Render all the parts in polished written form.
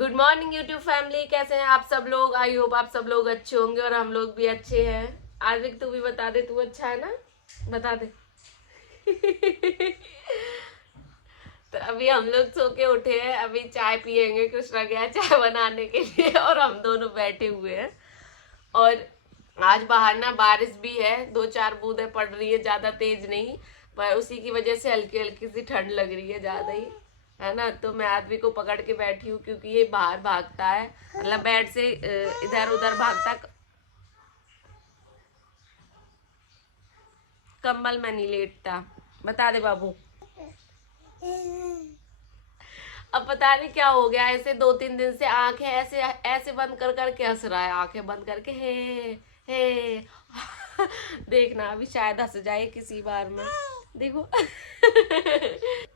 Good morning YouTube family, कैसे हैं आप सब लोग। आई होप आप सब लोग अच्छे होंगे और हम लोग भी अच्छे हैं। आदिक तू भी बता दे, तू अच्छा है ना, बता दे। तो अभी हम लोग सो के उठे हैं, अभी चाय पियेंगे। कृष्णा गया चाय बनाने के लिए और हम दोनों बैठे हुए हैं। और आज बाहर ना बारिश भी है, 2-4 बूंदें पड़ रही है, ज्यादा तेज नहीं, पर उसी की वजह से हल्की हल्की सी ठंड लग रही है ज्यादा ही, है ना। तो मैं आदमी को पकड़ के बैठी हूँ क्योंकि ये बाहर भागता है, मतलब बेड से इधर उधर भागता। कंबल में नहीं लेटता, बता दे बाबू। अब पता नहीं क्या हो गया, ऐसे 2-3 दिन से आंखें ऐसे ऐसे बंद कर करके हंस रहा है, आंखें बंद करके हे देखना अभी शायद हंस जाए किसी बार में, देखो।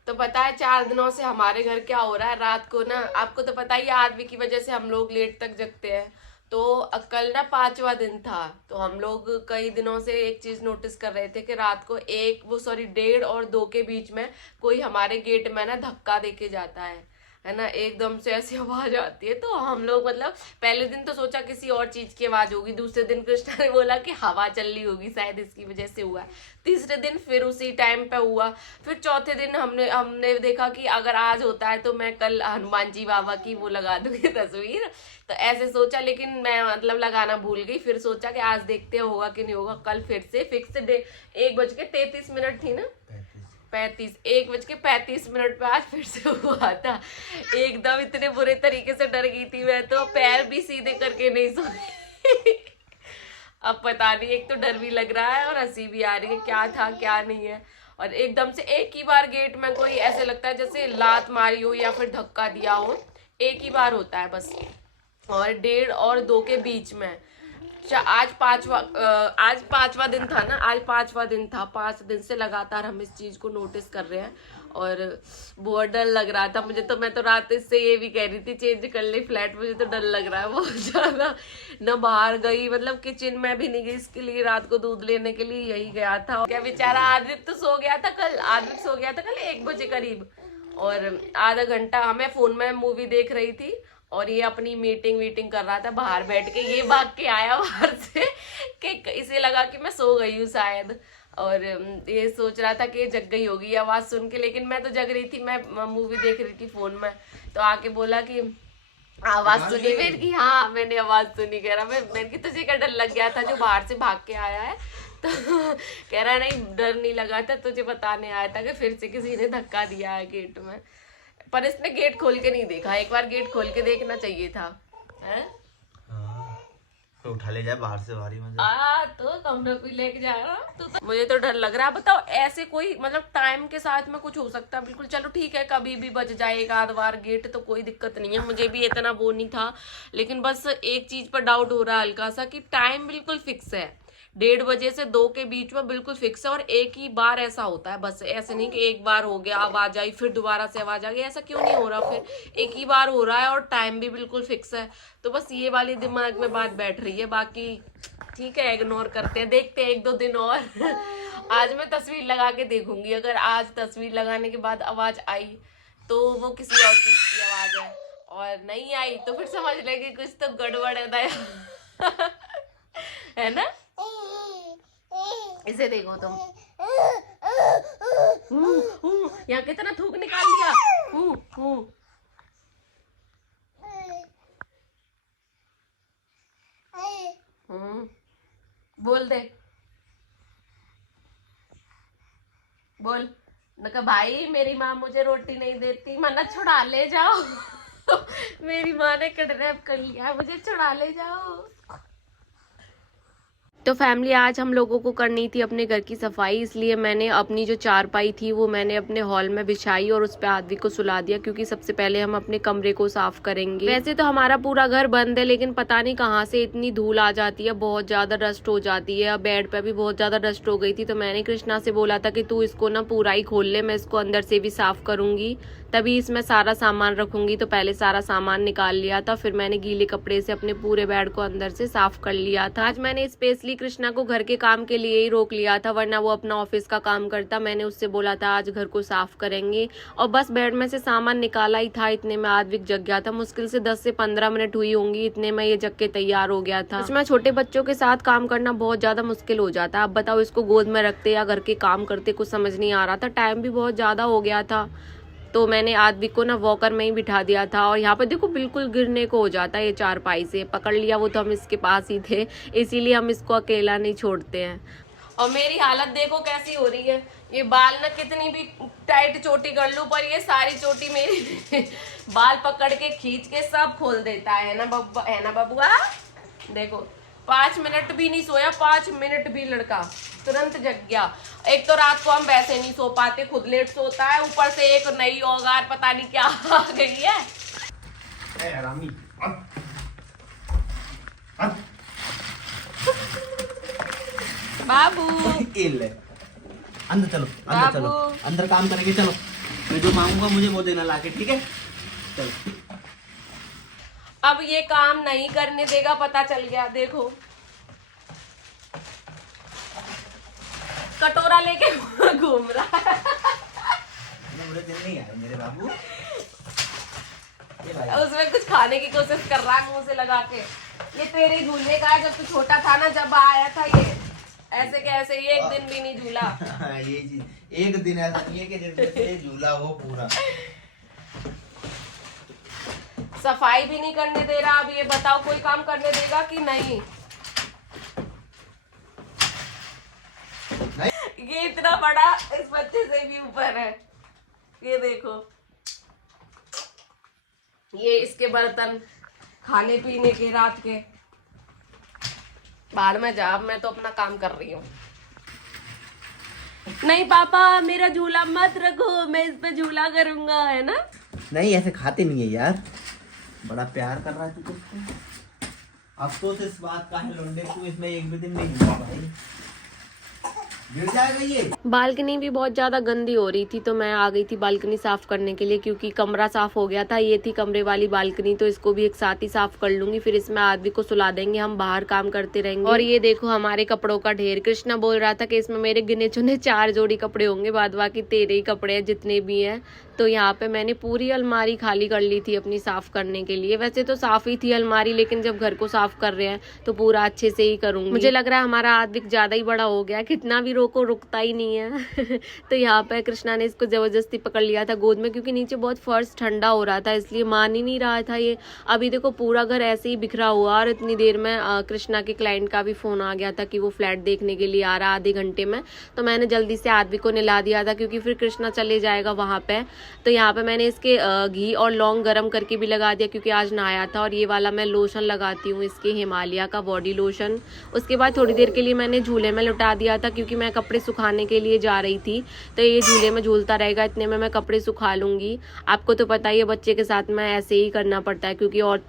तो पता है 4 दिनों से हमारे घर क्या हो रहा है, रात को ना, आपको तो पता ही है आदमी की वजह से हम लोग लेट तक जगते हैं। तो कल ना 5वां दिन था, तो हम लोग कई दिनों से एक चीज नोटिस कर रहे थे कि रात को 1 और 2 के बीच में कोई हमारे गेट में ना धक्का देके जाता है ना, एकदम से ऐसी आवाज आती है। तो हम लोग मतलब पहले दिन तो सोचा किसी और चीज की आवाज होगी, दूसरे दिन कृष्णा ने बोला कि हवा चल रही होगी, शायद इसकी वजह से हुआ। तीसरे दिन फिर उसी टाइम पे हुआ। फिर चौथे दिन हमने देखा कि अगर आज होता है तो मैं कल हनुमान जी बाबा की वो लगा दूंगी तस्वीर। तो ऐसे सोचा, लेकिन मैं मतलब लगाना भूल गई। फिर सोचा कि आज देखते होगा कि नहीं होगा। कल फिर से फिक्स डे 1:33 थी ना, 1:35 पे आज फिर से हुआ था। एकदम इतने बुरे तरीके से डर गई थी मैं, तो पैर भी सीधे करके नहीं सोई। अब पता नहीं, एक तो डर भी लग रहा है और हंसी भी आ रही है, क्या था क्या नहीं है। और एकदम से एक ही बार गेट में कोई ऐसे लगता है जैसे लात मारी हो या फिर धक्का दिया हो, एक ही बार होता है बस। और 1:30 और 2 के बीच में। आज 5वां दिन था ना, आज 5वां दिन था। 5 दिन से लगातार हम इस चीज को नोटिस कर रहे हैं और बहुत डर लग रहा था मुझे। तो मैं तो रात इससे ये भी कह रही थी चेंज कर ले फ्लैट, मुझे तो डर लग रहा है बहुत ज्यादा। न बाहर गई, मतलब किचन में भी नहीं गई इसके लिए, रात को दूध लेने के लिए यही गया था। क्या बेचारा आदित्य तो सो गया था कल 1 बजे करीब, और आधा घंटा हमें फोन में मूवी देख रही थी और ये अपनी मीटिंग कर रहा था बाहर बैठ के। ये भाग के आया बाहर से कि इसे लगा कि मैं सो गई हूँ शायद, और ये सोच रहा था कि ये जग गई होगी आवाज सुन के, लेकिन मैं तो जग रही थी, मैं मूवी देख रही थी फोन में। तो आके बोला कि आवाज सुनी, मैंने की हाँ मैंने आवाज सुनी। कह रहा मैंने की तुझे क्या डर लग गया था जो बाहर से भाग के आया है। तो कह रहा नहीं डर नहीं लगा था, तुझे बताने आया था कि फिर से किसी ने धक्का दिया है गेट में। पर इसने गेट खोल के नहीं देखा, एक बार गेट खोल के देखना चाहिए था। है? तो उठा ले जाए बाहर से, भारी मजा तो कमरे पे लेके जा रहा तो मुझे तो डर लग रहा है। बताओ ऐसे कोई मतलब टाइम के साथ में कुछ हो सकता है बिल्कुल। चलो ठीक है, कभी भी बच जाए एक आध बार गेट तो कोई दिक्कत नहीं है, मुझे भी इतना वो नहीं था। लेकिन बस एक चीज पर डाउट हो रहा है हल्का सा, कि टाइम बिल्कुल फिक्स है, 1:30 बजे से 2 के बीच में बिल्कुल फिक्स है। और एक ही बार ऐसा होता है बस, ऐसे नहीं कि एक बार हो गया आवाज आई फिर दोबारा से आवाज आ गई, ऐसा क्यों नहीं हो रहा। फिर एक ही बार हो रहा है और टाइम भी बिल्कुल फिक्स है। तो बस ये वाली दिमाग में बात बैठ रही है, बाकी ठीक है इग्नोर करते हैं, देखते हैं 1-2 दिन और। आज मैं तस्वीर लगा के देखूंगी, अगर आज तस्वीर लगाने के बाद आवाज आई तो वो किसी और चीज की आवाज है, और नहीं आई तो फिर समझ लेंगे कुछ तो गड़बड़ है दया। है ना। इसे देखो तुम, यहाँ कितना थूक निकाल दिया। बोल दे, बोल न भाई मेरी माँ मुझे रोटी नहीं देती, मना छुड़ा ले जाओ। मेरी माँ ने किडनैप कर लिया, मुझे छुड़ा ले जाओ। तो फैमिली आज हम लोगों को करनी थी अपने घर की सफाई, इसलिए मैंने अपनी जो चारपाई थी वो मैंने अपने हॉल में बिछाई और उस पे आदमी को सुला दिया, क्योंकि सबसे पहले हम अपने कमरे को साफ करेंगे। वैसे तो हमारा पूरा घर बंद है, लेकिन पता नहीं कहाँ से इतनी धूल आ जाती है, बहुत ज्यादा डस्ट हो जाती है। बेड पे भी बहुत ज्यादा डस्ट हो गई थी, तो मैंने कृष्णा से बोला था कि तू इसको ना पूरा ही खोल ले, मैं इसको अंदर से भी साफ करूंगी, तभी इसमें सारा सामान रखूंगी। तो पहले सारा सामान निकाल लिया था, फिर मैंने गीले कपड़े से अपने पूरे बेड को अंदर से साफ कर लिया था। आज मैंने स्पेशली एक्चुअली कृष्णा को घर के काम के लिए ही रोक लिया था, वरना वो अपना ऑफिस का काम करता। मैंने उससे बोला था आज घर को साफ करेंगे, और बस बेड में से सामान निकाला ही था, इतने में आद्विक जग गया था। मुश्किल से 10 से 15 मिनट हुई होंगी, इतने में ये जग के तैयार हो गया था। इसमें छोटे बच्चों के साथ काम करना बहुत ज्यादा मुश्किल हो जाता है। अब बताओ, इसको गोद में रखते या घर के काम करते, कुछ समझ नहीं आ रहा था। टाइम भी बहुत ज्यादा हो गया था, तो मैंने आद्विक को ना वॉकर में ही बिठा दिया था। और यहाँ पे देखो बिल्कुल गिरने को हो जाता है, ये चारपाई से पकड़ लिया, वो तो हम इसके पास ही थे, इसीलिए हम इसको अकेला नहीं छोड़ते हैं। और मेरी हालत देखो कैसी हो रही है, ये बाल ना कितनी भी टाइट चोटी कर लूं, पर ये सारी चोटी मेरी बाल पकड़ के खींच के सब खोल देता है ना बबुआ। देखो 5 मिनट भी नहीं सोया, 5 मिनट भी लड़का तुरंत जग गया। एक तो रात को हम वैसे नहीं सो पाते, खुद लेट सोता है, ऊपर से एक नई औगार पता नहीं क्या आ गई है। बाबू अंदर चलो, अंदर चलो, अंदर काम करेंगे। चलो, मैं जो मांगूंगा मुझे वो देना लाके, ठीक है? चलो। अब ये काम नहीं करने देगा, पता चल गया। देखो कटोरा लेके घूम रहा है। बुरे दिन नहीं आए मेरे बाबू। उसमें कुछ खाने की कोशिश कर रहा है मुंह से लगा के। ये तेरे झूलने का है, जब तू छोटा था ना, जब आया था ये ऐसे कैसे, ये एक दिन भी नहीं झूला। ये चीज एक दिन ऐसा नहीं है कि जैसे झूला हो पूरा। सफाई भी नहीं करने दे रहा। अब ये बताओ कोई काम करने देगा कि नहीं? ये इतना बड़ा इस बच्चे से भी ऊपर है। ये देखो, ये इसके बर्तन खाने पीने के रात के। बाहर में जा, मैं तो अपना काम कर रही हूँ। नहीं पापा, मेरा झूला मत रखो, मैं इस पे झूला करूंगा, है ना? नहीं, ऐसे खाते नहीं है यार, बड़ा प्यार कर रहा है तू उसको। अफसोस इस बात का है लौंडे, तू इसमें एक भी दिन नहीं हुआ भाई, गिर जाएगा ये। बालकनी भी बहुत ज्यादा गंदी हो रही थी, तो मैं आ गई थी बालकनी साफ करने के लिए, क्योंकि कमरा साफ हो गया था। ये थी कमरे वाली बालकनी, तो इसको भी एक साथ ही साफ कर लूंगी, फिर इसमें आदमी को सुला देंगे, हम बाहर काम करते रहेंगे। और ये देखो हमारे कपड़ों का ढेर। कृष्णा बोल रहा था कि इसमें मेरे गिने चुने 4 जोड़ी कपड़े होंगे, बाद बाकी तेरे ही कपड़े हैं जितने भी हैं। तो यहाँ पे मैंने पूरी अलमारी खाली कर ली थी अपनी साफ करने के लिए। वैसे तो साफ ही थी अलमारी, लेकिन जब घर को साफ कर रहे हैं तो पूरा अच्छे से ही करूंगी। मुझे लग रहा है हमारा आद्विक ज्यादा ही बड़ा हो गया, कितना भी रोको रुकता ही नहीं है। तो यहाँ पे कृष्णा ने इसको जबरदस्ती पकड़ लिया था गोद में, क्योंकि नीचे बहुत फर्श ठंडा हो रहा था, इसलिए मान ही नहीं रहा था ये। अभी देखो पूरा घर ऐसे ही बिखरा हुआ, और इतनी देर में कृष्णा के क्लाइंट का भी फोन आ गया था कि वो फ्लैट देखने के लिए आ रहा आधे घंटे में। तो मैंने जल्दी से आद्विक को नहला दिया था, क्योंकि फिर कृष्णा चले जाएगा वहां पे। तो यहाँ पे मैंने इसके घी और लौंग गरम करके भी लगा दिया, क्योंकि आज नहाया था। और ये वाला मैं लोशन लगाती हूँ इसके, हिमालय का बॉडी लोशन। उसके बाद थोड़ी देर के लिए मैंने झूले में लुटा दिया था, क्योंकि मैं कपड़े सुखाने के लिए जा रही थी, तो ये झूले में झूलता रहेगा, इतने में मैं कपड़े सुखा लूंगी। आपको तो पता ही है बच्चे के साथ में ऐसे ही करना पड़ता है, क्योंकि और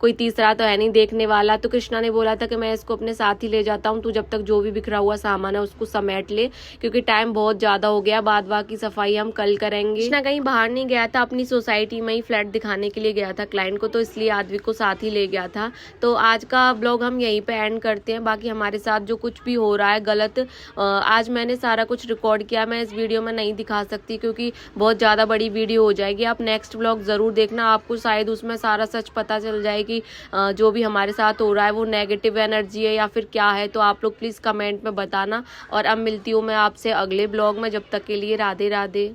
कोई तीसरा तो है नहीं देखने वाला। तो कृष्णा ने बोला था कि मैं इसको अपने साथ ही ले जाता हूँ, तू जब तक जो भी बिखरा हुआ सामान है उसको समेट ले, क्योंकि टाइम बहुत ज्यादा हो गया, बाद बाकी सफाई हम कल करेंगे। कृष्णा कहीं बाहर नहीं गया था, अपनी सोसाइटी में ही फ्लैट दिखाने के लिए गया था क्लाइंट को, तो इसलिए आद्विक को साथ ही ले गया था। तो आज का ब्लॉग हम यहीं पे एंड करते हैं। बाकी हमारे साथ जो कुछ भी हो रहा है गलत, आज मैंने सारा कुछ रिकॉर्ड किया, मैं इस वीडियो में नहीं दिखा सकती, क्योंकि बहुत ज़्यादा बड़ी वीडियो हो जाएगी। आप नेक्स्ट ब्लॉग ज़रूर देखना, आपको शायद उसमें सारा सच पता चल जाए कि जो भी हमारे साथ हो रहा है वो नेगेटिव एनर्जी है या फिर क्या है। तो आप लोग प्लीज़ कमेंट में बताना, और अब मिलती हूँ मैं आपसे अगले ब्लॉग में। जब तक के लिए राधे राधे।